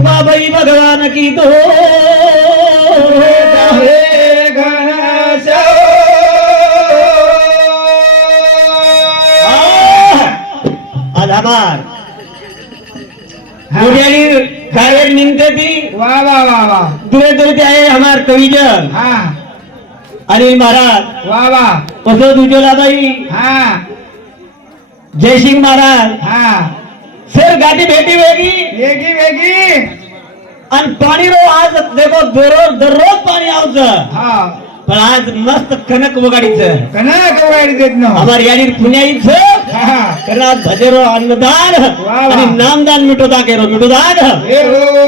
कृपाबाई भगवान की दो। दुरे दुरे आहे हमार कविजन हा। अनिल महाराज। वा वा कसो दुजोलाबाई हा। जयसिंग महाराज। हा। सर गाठी भेटी वेगळी वेगी वेगी आणि पाणी रो आज देखो दररोज दररोज पाणी आवचं. हा. पण आज मस्त कनक वगाडीचं कनक वाईट देत न आम्हाला याडी पुण्याईचं. हा. कारण आज भजेरो अन्नदान वा. आणि नामदान मिठोदा केरो मिठोदान हे हो.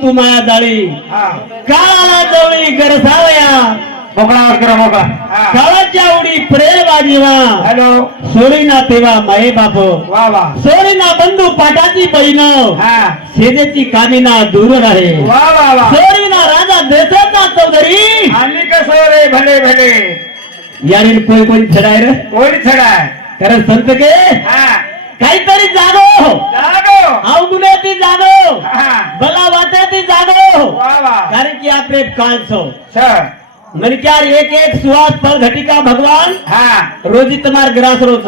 गुंतू माया जाळी काळाला जवळी गरसावया. मोकळा करा मोकळा. काळाच्या उडी प्रेम वाजीवा हॅलो. सोरी ना तेव्हा माये बाप वा वा. सोरी ना बंधू पाठाची बहीण. हा. शेजेची कामिना दूर राहे वा वा वा. सोरी ना राजा देशाचा चौधरी आणि कसं रे भले भले. याने कोणी कोणी छडाय रे? कोणी छडाय? कारण संत के? हा. काहीतरी जागो. जागो. अवगुणे ती जागो. हा. भला ती जागो कारण की आपले काल सो सर. मनक्यार एक एक सुहास फल घटिका भगवान. हा. रोजी तमार ग्रास रोच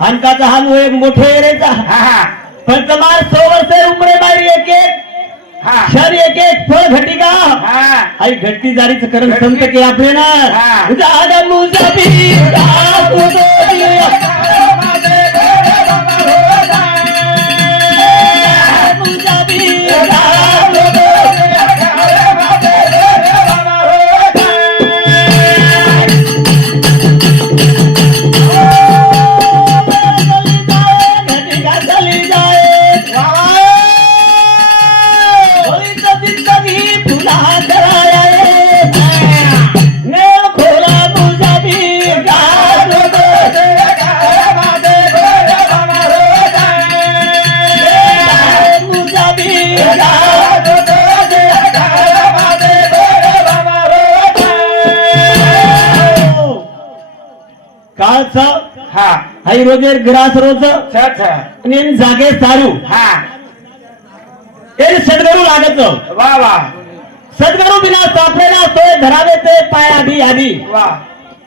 हानकाचा हान एक मोठे रेचा पण तमार सौ वर्षे उमरे बारी एक एक. हा. क्षण एक एक फळ घटिका. हा. आई घटती जारीच करण संत के आपले ना. जागा मुजाबी रात काळच हा. रोजेर ग्रास रोज जागे सारू हा. सदगुरु लागत. वा वा. सदगुरु बिना सापडेला तो धरावे ते पाय आधी आधी. वा.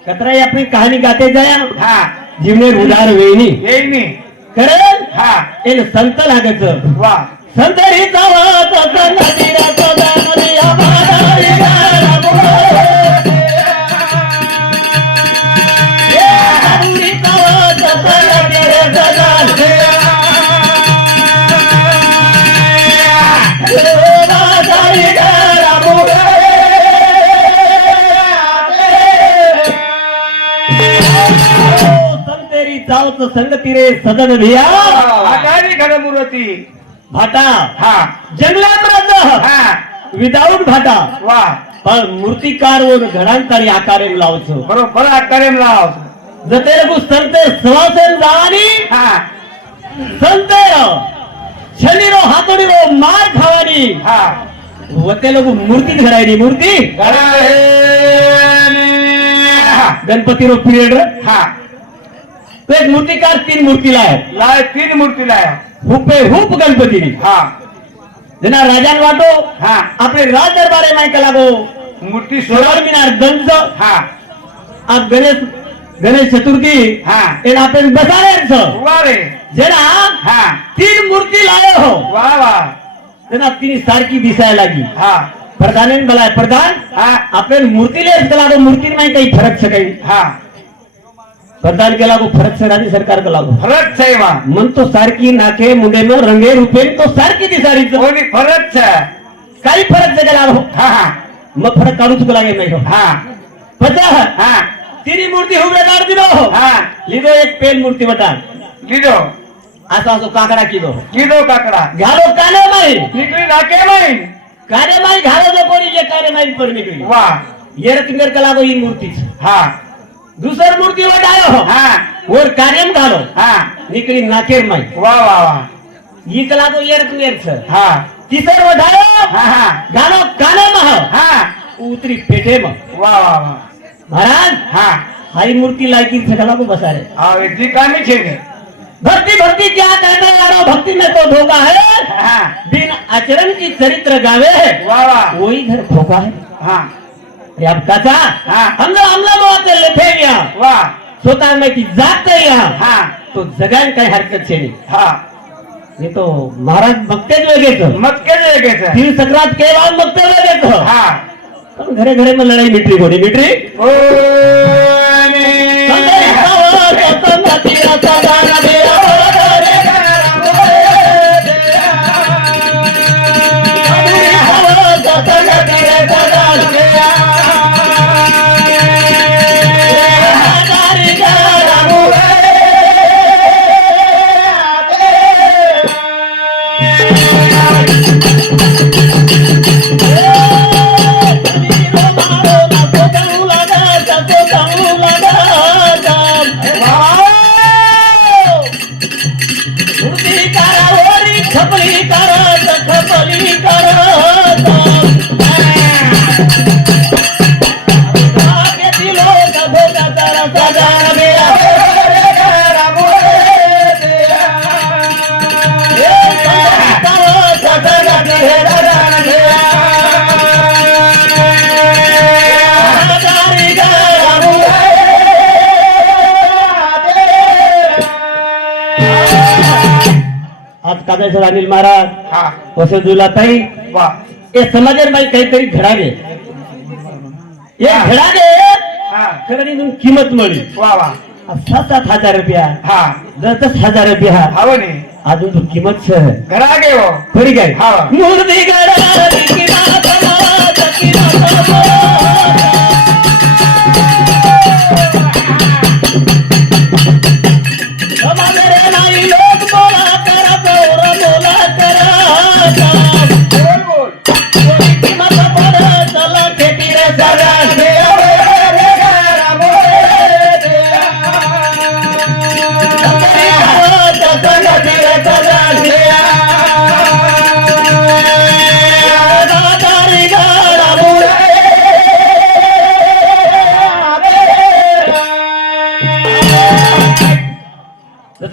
कतरा अपनी कहाणी गाते जाया. हा. जीवने उदार वेनी वेणी. कारण? हा. एन संत लागत. वा. संत ही जावा संगती रे सदन भिया घडमुरती भाटा. हा. जंगलात राहत हा. विदाऊट भाटा. वा. पण मूर्तिकार वर घडांतरी आकारे लावचं. बरोबर आकारेम लाव. जतेरकु संत सुवासन जावानी. संत शनिरो हातोडीरो मार खावानी. वते लोक मूर्ती घरायनी मूर्ती. गणपती रो पिरियड हा. तो एक मूर्तीकार तीन मूर्तीला आहे लाय तीन मूर्तीला आहे हुपे हुप गणपतीने. हा. जना राजान वाटो हा. आपले राज दरबारे नाही का लागो. मूर्ती सोरार मिनार दंच हा. आप गणेश गणेश चतुर्थी. हाँ. एला बता रहे सर. जेना हाँ. तीन मूर्ति लाए हो. वाह वाह जेना तीन स्टार की दिशा लगी हाँ. प्रधान बोला है प्रधान हाँ. अपने मूर्ति ले गला तो मूर्ति में कहीं फरक से कहीं हाँ. प्रधान के लागू फरक से राज्य सरकार के लागू. फरक से वाह मन तो सारकी नाके मुंडे में रंगे रूपे तो सारकी दिशा रही फरक से काही फरक से गला हो हाँ हाँ. मग फरक काढूच लागेल नहीं हो. हाँ पता हाँ. तिरी मूर्ति हमने डाल दिलो. हाँ. लिदो एक पेन मूर्ति बता लीडो असं तो काकड़ा किलो. किलो काकड़ा. घालो काले माई. निकली राके माई. काले माई घालो जो कोरी जे काले माई पर निकली वाह ये रत कला को ये मूर्ति हाँ. दूसर मूर्ति वो डालो हो. हाँ. और कार्यम घालो. हाँ. निकली नाके माई. वाह वाह वाह ये कला तो ये रत मेरे सर हाँ. तीसर वो डालो. हाँ हाँ. घालो काले माह. हाँ. उतरी पेटे माह. वाह वाह वाह महाराज! हाँ. हरी मूर्ति लायकी ठिकाना को बसा रहे हाँ इतनी काम भक्ति भक्ति क्या कहता है भक्ति में तो धोखा है. हाँ। आचरण की चरित्र गावे. है वही घर धोखा है. हाँ. अब कसा हम लोग हम लोग बहुत लफेंगे वाह स्वतः में की जात नहीं हाँ. तो जगह काही हरकत छेड़ी हाँ. ये तो महाराज मक्के जो गए मक्के जो गए तीन संक्रांत के बाद मक्के जो गए हाँ. घरे घरे में लड़ाई मिट्टी होनी मिट्टी वसुंधुलाताई हे समाजात बाई काहीतरी घडावे. या घडावे खरं किंमत मिळली वा वा. सात सात हजार रुपया. हा. दस हजार रुपया. हवं नाही. अजून तो किंमत सर घरागे हो. खरी काय? हा. मुर्दी गडा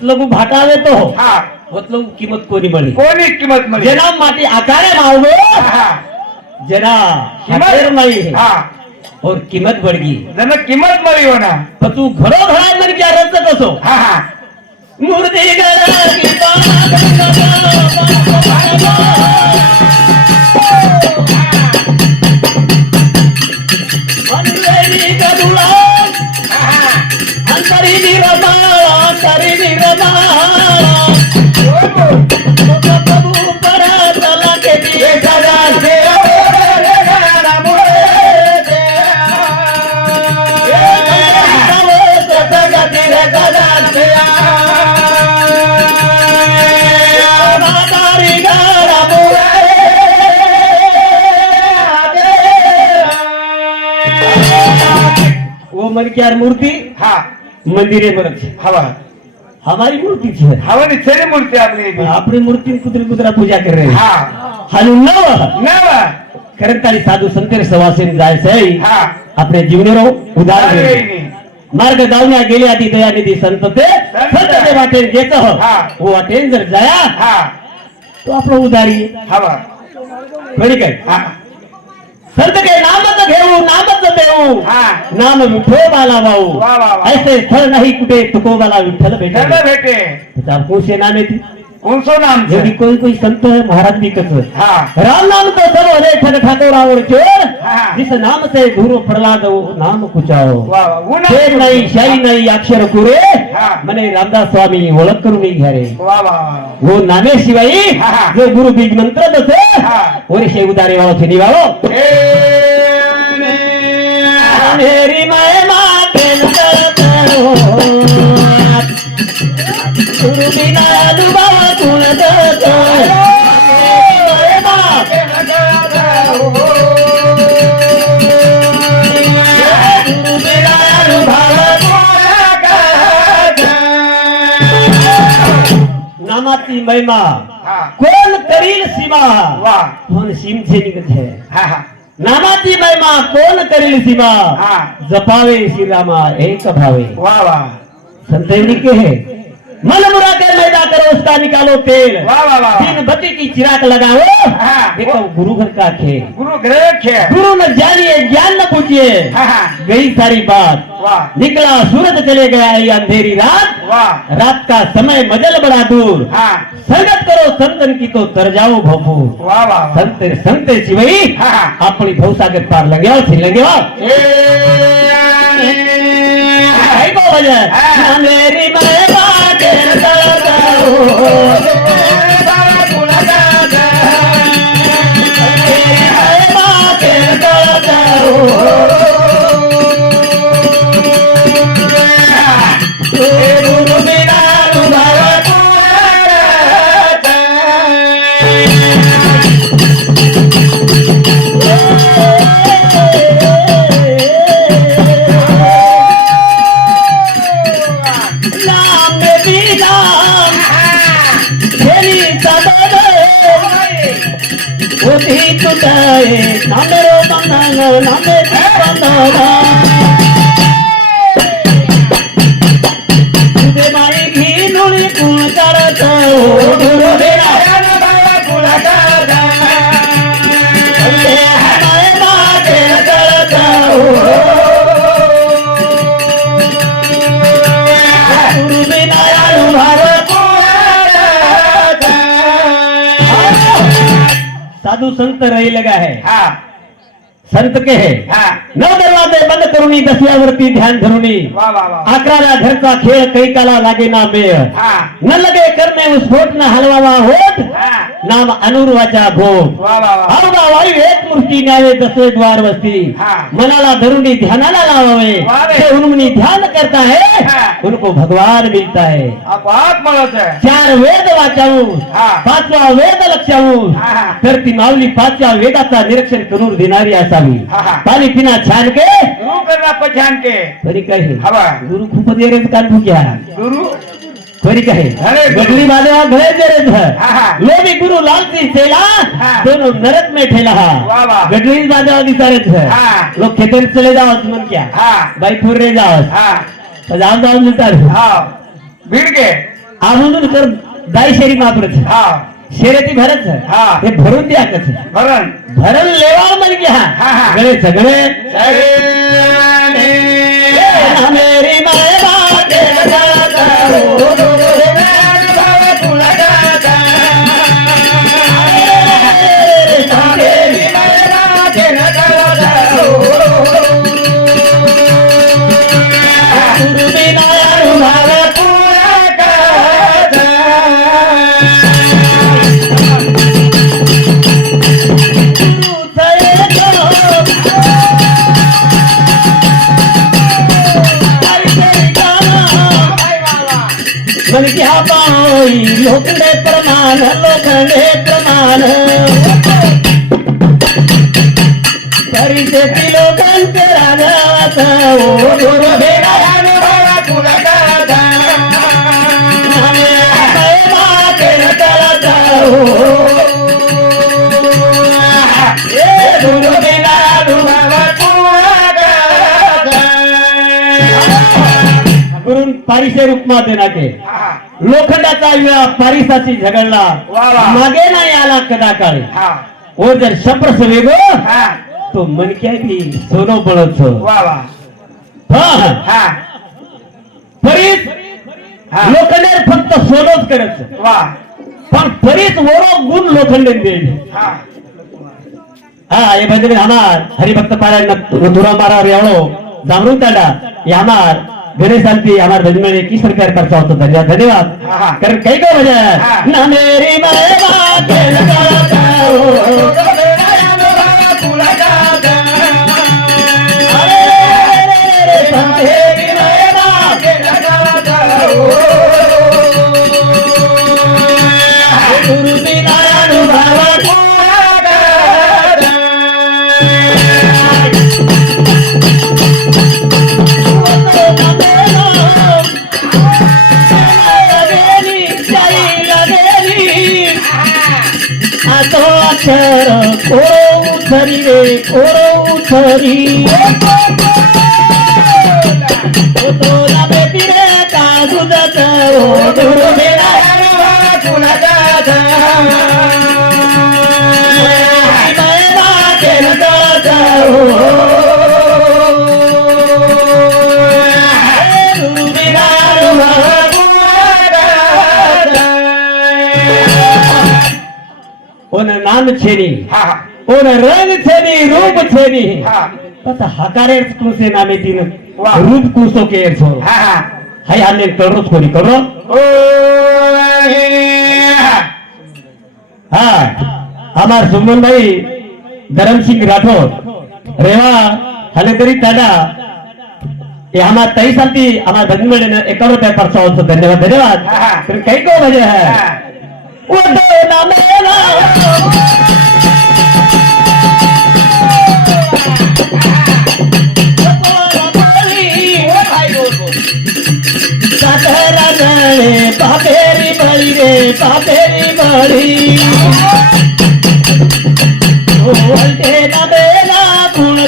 मतलब भाटा देतो. हाँ. मतलब कीमत कोनी बनी कोनी कीमत बनी जना माटी आकारे भाव हो. जना कीमत? नहीं है हाँ. और कीमत बढ़ गई जना कीमत बड़ी होना पर तू घरो घरा अंदर क्या रस कसो. हाँ हाँ. मूर्ति की बात करो की यार मूर्ति। મંદિરે પરથી હવા हमारी मूर्ति की है हमारी तेरी मूर्ति आपने आपने मूर्ति कुतरी कुतरा पूजा कर रहे हैं. हाँ. हलो नव. नव. खरताली साधू संतेर सवासीन जाय से. हा. आपने जीवनेरो उदाहरण घे मार्ग दावण्या गेले आधी दयानिधी संत ते संत. ते वाटेन घेत हो. वाटेन जर जाया. हा. तो आपला उदारी. हवा. बरी काय? हा. संत के नामच घेऊ नामच देऊ हा. नाम विठोबाला भाऊ. ऐसे स्थळ नाही कुठे तुकोबाला विठ्ठल भेटले भेटे त्याचा कोशे नाम येते कौन सो नाम? जेवढी कोई कोई संत महाराज भी हा राम नाम तो सब हरे ठग ठाकुर और चोर हाँ। जिस नाम से धूरो प्रहलाद नाम कुचाओ खेळ नाही शाही नाही अक्षर कुरे हा. म्हणे रामदास स्वामी ओळख करून घ्या रे वा. वो नामेशिवाई हा. जो गुरु बीज मंत्र दसे हा. ओरे उदारे वाळो थिनी वाळो ए, ने. मेरी माय करील सीमा वा कोण सीमचे निघत है हा। हा नामाची महिमा कोण करील सीमा? हा. जपावे श्रीरामा एक भावे। वा वा संत के है मन मुरा के मैदा करो उसका निकालो तेल। वा वा वा तीन बत्ती की चिराग लगाओ। हाँ। देखो गुरु घर का खेल गुरु ग्रह खे। गुरु न जानिए ज्ञान न पूछिए हा हा। गई सारी बात। वाह निकला सूरज चले गया ये अंधेरी रात। वाह। रात का समय मजल बड़ा दूर। हा। संगत करो संतन की तो तर जाओ भरपूर वा. संत संत शिवाई. अपनी भवसागर पार लगे थी लगे मैं बाटे गुरु साधु संत रही लगा है हा. संत के है. हा. नऊ दरवाजे बंद करूनी दसव्यावरती ध्यान धरूनी अकराला घरचा खेळ कैकाला लागे ना मेळ. हा. न लगे करणे स्फोट न हलवावा होत. नाम अनुर्वाचा भोग. वायू एक मूर्ती न्यावे दसवे द्वार वस्ती हा. मनाला धरूनी ध्यानाला लावावे. उन्मुनी ध्यान करता है. उनको भगवान मिलता है चार वेद हा. पाचवा वेद लक्षावून हा. तर ती माऊली पाचव्या वेदाचा निरीक्षण करून देणारी असावी. पाणी पिना छान के? गुरु करना पहचान के? तरी काय हे? हवा गुरु खूप देरेच कान फुक्या गुरु? तरी काय गुरु. गगरी बाजवा घरे। देरेच हा, हा. लोभी गुरु लालची सेला हा. दोनों नरक में ठेला। वाह, वाह. गगरी बाजवा दिसारेच है हा. लोग खेतर चले जाओ तुम क्या। हा। बाई फुर्रे जाओ। हा। जाऊन जाऊन मिळतात हा। भीड के? अजून कर दाई शेरी मापरच हा। शेरेती भरत है. हा. ते भरून द्या कस भरण. भरण लेवा म्हण घ्या हा, हा. सगळे सगळे. मेरी माय बाटे मनक्या पाई लोकडे प्रमाण लोखंडे प्रमाण परिस्थिती लोकांचे रागात ओ गुरु गुरु पारिशे रूपमा देना के लोखंडाचा विळा पारिसाची झगडला. मागे नाही आला कदा काळी हा ओ जर शप्रस वेगो हा. तो मनक्या बी सोनं पळत फरीत लोखंडे फक्त सोनच करत वा. पण फरीत वरो गुण लोखंडे देईल हा. हा भजन हमार हरिभक्त पारायण धुरा मारावर एवढो जागरूक ताडा हे हमार भजन में इक्कीस रुपया खर्चा होतो धन्यवाद धन्यवाद हा. कारण काही का हा. ना मेरी बाटे Tari. Otola pepire tazudata, otola mera rava kunadata. Mera kenadata, mera rava kunadata. Ona nan cheni. Ha ha. ઓને રંગ છે ની રૂપ છે ની પત હકારે કુસે નામે તીન વાહ. રૂપ કુસો કે છો હાય હાલે કરો છોરી કરો હા અમાર સુમનભાઈ ધરમસિંહ રાઠોડ રેવા હાલે તરી તાડા એ हमार तई साथी हमार भजन में एकावन्न रुपये परसा होतो धन्यवाद धन्यवाद हा. फिर काही को वजह है वो दो ना मेरा पापेरी बड़ी रे पापेरी बड़ी ओल्टे ना बेला गुण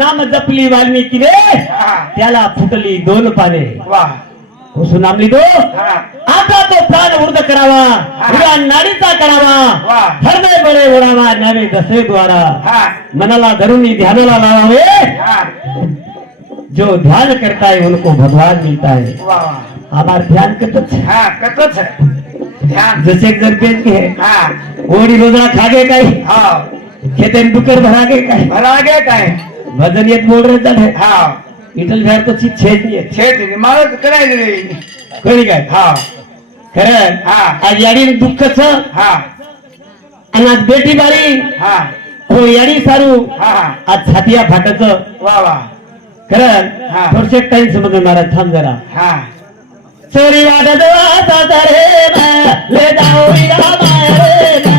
नाम जपली वाल्मिकी रे त्याला फुटली दोन पाने. उसं नाम लिहितो आता तो प्राण वृद्ध करावा. उड्या नाडीचा करावा. हृदय बळे ओढावा नवे जसे द्वारा. मनाला धरून ध्यानाला लावावे. जो ध्यान करता है उनको भगवान मिलता है हमार ध्यान करतच. जसे जर बेच के ओडी रोजड़ा खागे काही. खेते में डुकर भरागे काही भरागे काय? भजन येत बोल रहे चल है. हा इटल भैर तो छेद नहीं है छेद मला करायचं रे कोणी काय? हा. खरं? हा. आज याडी दुःखच. हा. आणि आज बेटी बारी हा. हो याडी सारू. हा आज छातिया फाटच. वा वा. खरं? हा. थोडसे टाइम समजून महाराज थांब जरा. हा. चोरी वाटत वाचा रे बा, ले जाऊ विरा माय रे बा.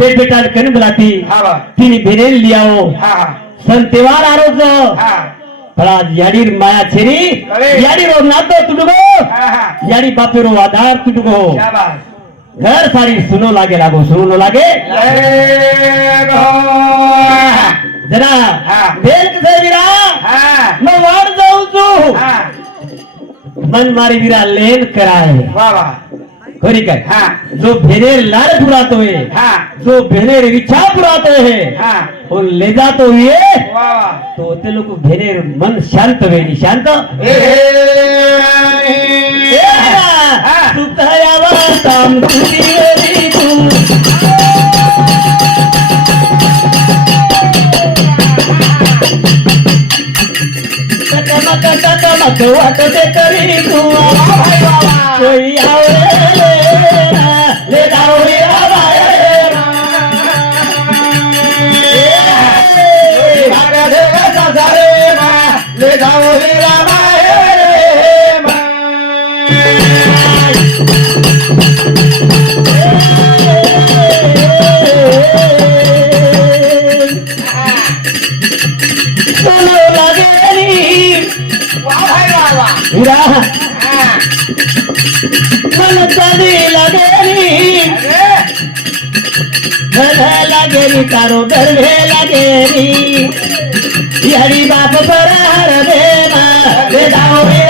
बेट बेटा कन बुलाती तिने भेरेल लियाओ हा. सन तेवार आरोज फळाज याडीर माया छेरी. अरे. याडीरो नातो तुडगो हा याडी बापेरो आधार तुडगो शाबास घर सारी सुनो लागे लागो सुनो लागे. जरा हा. बेल कसे विरा न वाढ जाऊ तू. मन मारी विरा लेन कराय वा वा. खरी काय? हा. जो भेनेर लाड पुरातोय हा. जो भेनेर इच्छा पुरातोय है. हा और ले जातो ये तो ते लोक भेनेर मन शांत वेणी शांत. सुतयावा काम तुझी तू. टकमक टकमक वाटते तरी तू. कोई आवे ले दावे ले जाओ रे रामा लगे नी वाह भाई वाह वाह हिरा हा. तारो गरभे लागेली हरी बाप बरार देना रे रे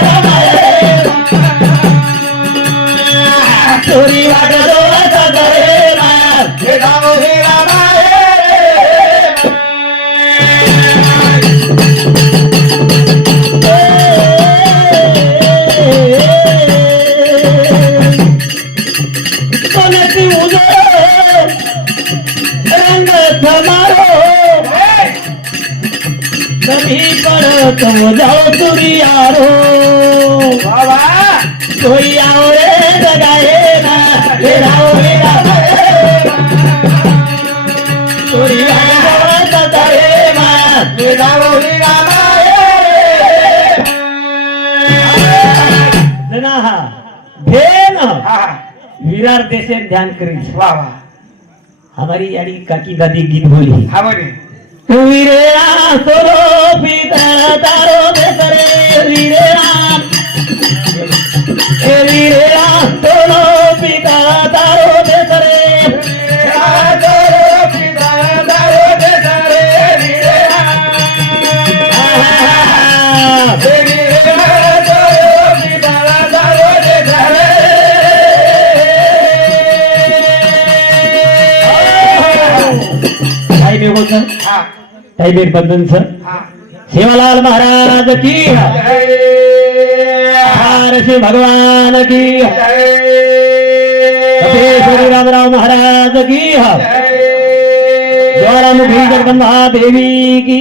कभी पडतो जाओ तुरी यारो. वा वा कोई आओ रे जगाए ना रे राओ रे मा विरार देशे ध्यान करी वा वा. हमारी यारी काकी दादी गीत बोली. हा बरे काही बे बंधन सर सेवालाल महाराज की श्री भगवान की रामराव महाराज की ज्वालामुखी जगदम्बा देवी की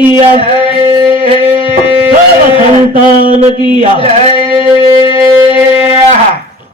संतान की